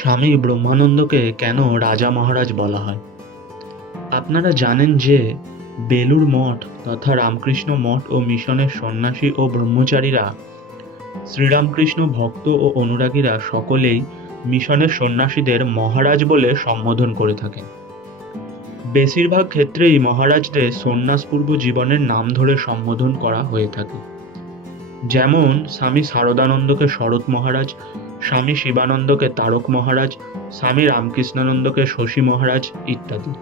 স্বামী ব্রহ্মানন্দকে কেন রাজা মহারাজ বলা হয়? আপনারা জানেন যে বেলুর মঠ তথা রামকৃষ্ণ মঠ ও মিশনের সন্ন্যাসী ও ব্রহ্মচারীরা শ্রীরামকৃষ্ণ ভক্ত ও অনুরাগীরা সকলেই মিশনের সন্ন্যাসীদের মহারাজ বলে সম্বোধন করে থাকেন। বেশিরভাগ ক্ষেত্রেই মহারাজদের সন্ন্যাসপূর্ব জীবনের নাম ধরে সম্বোধন করা হয়ে থাকে। যেমন স্বামী শারদানন্দকে শরৎ মহারাজ স্বামী শিবানন্দকে তারক মহারাজ, স্বামী রামকৃষ্ণানন্দকে শশী মহারাজ ইত্যাদি।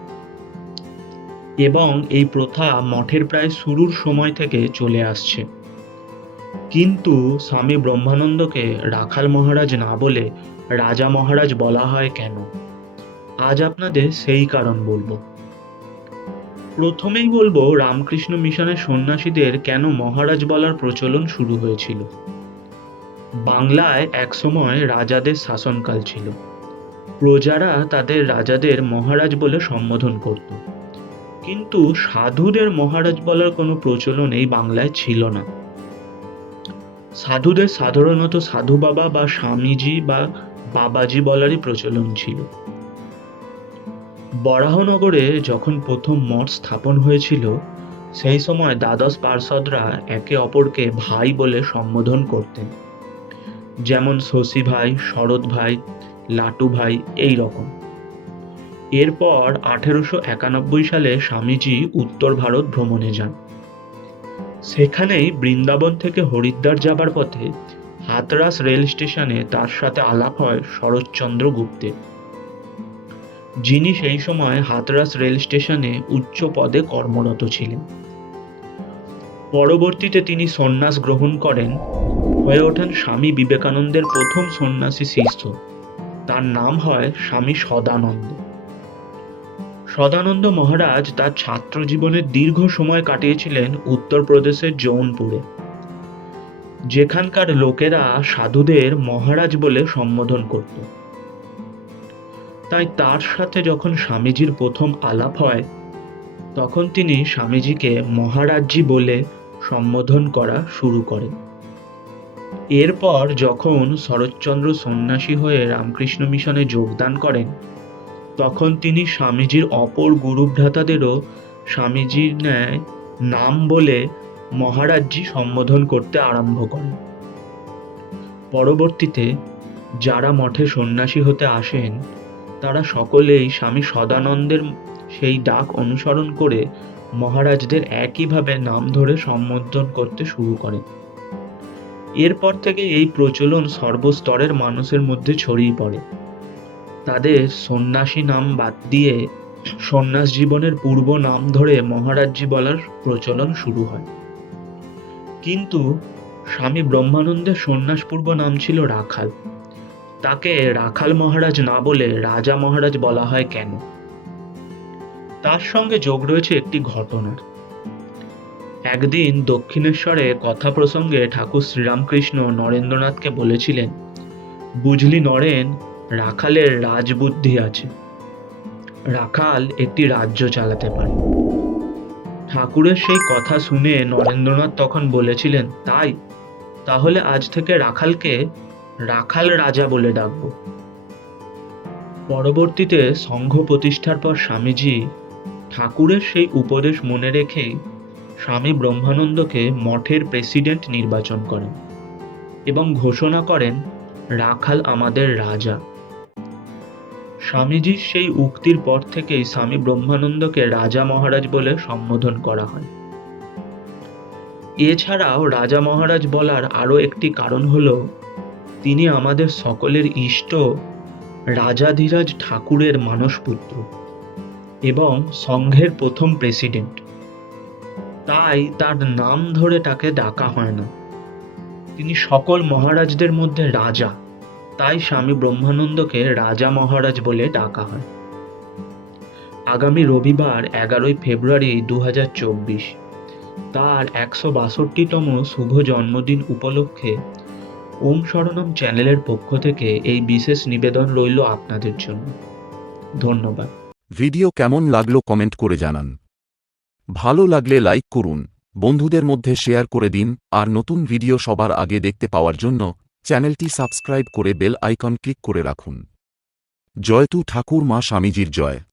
এবং এই প্রথা মঠের প্রায় শুরুর সময় থেকে চলে আসছে। কিন্তু স্বামী ব্রহ্মানন্দকে রাখাল মহারাজ না বলে রাজা মহারাজ বলা হয় কেন? আজ আপনাদের সেই কারণ বলব। প্রথমেই বলব, রামকৃষ্ণ মিশনের সন্ন্যাসীদের কেন মহারাজ বলার প্রচলন শুরু হয়েছিল? বাংলায় একসময় রাজাদের শাসনকাল ছিল। প্রজারা তাদের রাজাদের মহারাজ বলে সম্বোধন করত। কিন্তু সাধুদের মহারাজ বলার কোনো প্রচলন এই বাংলায় ছিল না। সাধুদের সাধারণত সাধু বাবা বা স্বামীজি বা বাবাজি বলারই প্রচলন ছিল। বরাহনগরে যখন প্রথম মঠ স্থাপন হয়েছিল, সেই সময় দ্বাদশ পার্ষদরা একে অপরকে ভাই বলে সম্বোধন করতেন। যেমন শশী ভাই, শরৎ ভাই, লাটু ভাই, এই রকম। এরপর আঠেরোশো একানব্বই সালে স্বামীজি উত্তর ভারত ভ্রমণে যান। সেখানেই বৃন্দাবন থেকে হরিদ্বার যাবার পথে হাতরাস রেল স্টেশনে তার সাথে আলাপ হয় শরৎচন্দ্র গুপ্তের যিনি সেই সময় হাতরাস রেল স্টেশনে উচ্চ পদে কর্মরত ছিলেন। পরবর্তীতে তিনি সন্ন্যাস গ্রহণ করেন হয়ে ওঠেন স্বামী বিবেকানন্দের প্রথম সন্ন্যাসী শিষ্য তার নাম হয় স্বামী সদানন্দ। সদানন্দ মহারাজ তার ছাত্র জীবনের দীর্ঘ সময় কাটিয়েছিলেন উত্তরপ্রদেশের জৌনপুরে। যেখানকার লোকেরা সাধুদের মহারাজ বলে সম্বোধন করত। তাই তার সাথে যখন স্বামীজির প্রথম আলাপ হয়, তখন তিনি স্বামীজিকে মহারাজজি বলে সম্বোধন করা শুরু করেন। এরপর যখন শরৎচন্দ্র সন্ন্যাসী হয়ে রামকৃষ্ণ মিশনে যোগদান করেন, তখন তিনি স্বামীজির অপর গুরুভ্রাতাদেরও স্বামীজির ন্যায় নাম বলে মহারাজজি সম্বোধন করতে আরম্ভ করেন। পরবর্তীতে যারা মঠে সন্ন্যাসী হতে আসেন, তারা সকলেই স্বামী সদানন্দের সেই ডাক অনুসরণ করে মহারাজদের একইভাবে নাম ধরে সম্বোধন করতে শুরু করেন। এরপর থেকে এই প্রচলন সর্বস্তরের মানুষের মধ্যে ছড়িয়ে পড়ে। তাদের সন্ন্যাসী নাম বাদ দিয়ে সন্ন্যাস জীবনের পূর্ব নাম ধরে মহারাজজি বলার প্রচলন শুরু হয়। কিন্তু স্বামী ব্রহ্মানন্দের সন্ন্যাস পূর্ব নাম ছিল রাখাল। তাকে রাখাল মহারাজ না বলে রাজা মহারাজ বলা হয় কেন? তার সঙ্গে যোগ রয়েছে একটি ঘটনার একদিন দক্ষিণেশ্বরে কথা প্রসঙ্গে ঠাকুর শ্রীরামকৃষ্ণ নরেন্দ্রনাথকে বলেছিলেন, বুঝলি নরেন, রাখালের রাজবুদ্ধি আছে। রাখাল একটি রাজ্য চালাতে পারে। ঠাকুরের সেই কথা শুনে নরেন্দ্রনাথ তখন বলেছিলেন, তাই? তাহলে আজ থেকে রাখালকে রাখাল রাজা বলে ডাকবো। পরবর্তীতে সংঘ প্রতিষ্ঠার পর স্বামীজি ঠাকুরের সেই উপদেশ মনে রেখেই স্বামী ব্রহ্মানন্দকে মঠের প্রেসিডেন্ট নির্বাচন করেন এবং ঘোষণা করেন, রাখাল আমাদের রাজা। স্বামীজির সেই উক্তির পর থেকেই স্বামী ব্রহ্মানন্দকে রাজা মহারাজ বলে সম্বোধন করা হয়। এছাড়াও রাজা মহারাজ বলার আরও একটি কারণ হল, তিনি আমাদের সকলের ইষ্ট, রাজাধিরাজ ঠাকুরের মানসপুত্র এবং সংঘের প্রথম প্রেসিডেন্ট। তাই তার নাম ধরে তাকে ডাকা হয় না। তিনি সকল মহারাজদের মধ্যে রাজা। তাই স্বামী ব্রহ্মানন্দকে রাজা মহারাজ বলে ডাকা হয়। আগামী রবিবার এগারোই ফেব্রুয়ারি দু তার একশো বাষট্টিতম শুভ জন্মদিন উপলক্ষে ওম শরণম চ্যানেলের পক্ষ থেকে এই বিশেষ নিবেদন রইল আপনাদের জন্য। ধন্যবাদ। ভিডিও কেমন লাগল কমেন্ট করে জানান। ভালো লাগলে লাইক করুন। বন্ধুদের মধ্যে শেয়ার করে দিন, আর নতুন ভিডিও সবার আগে দেখতে পাওয়ার জন্য চ্যানেলটি সাবস্ক্রাইব করে বেল আইকন ক্লিক করে রাখুন। জয়তু ঠাকুর মা স্বামীজির জয়।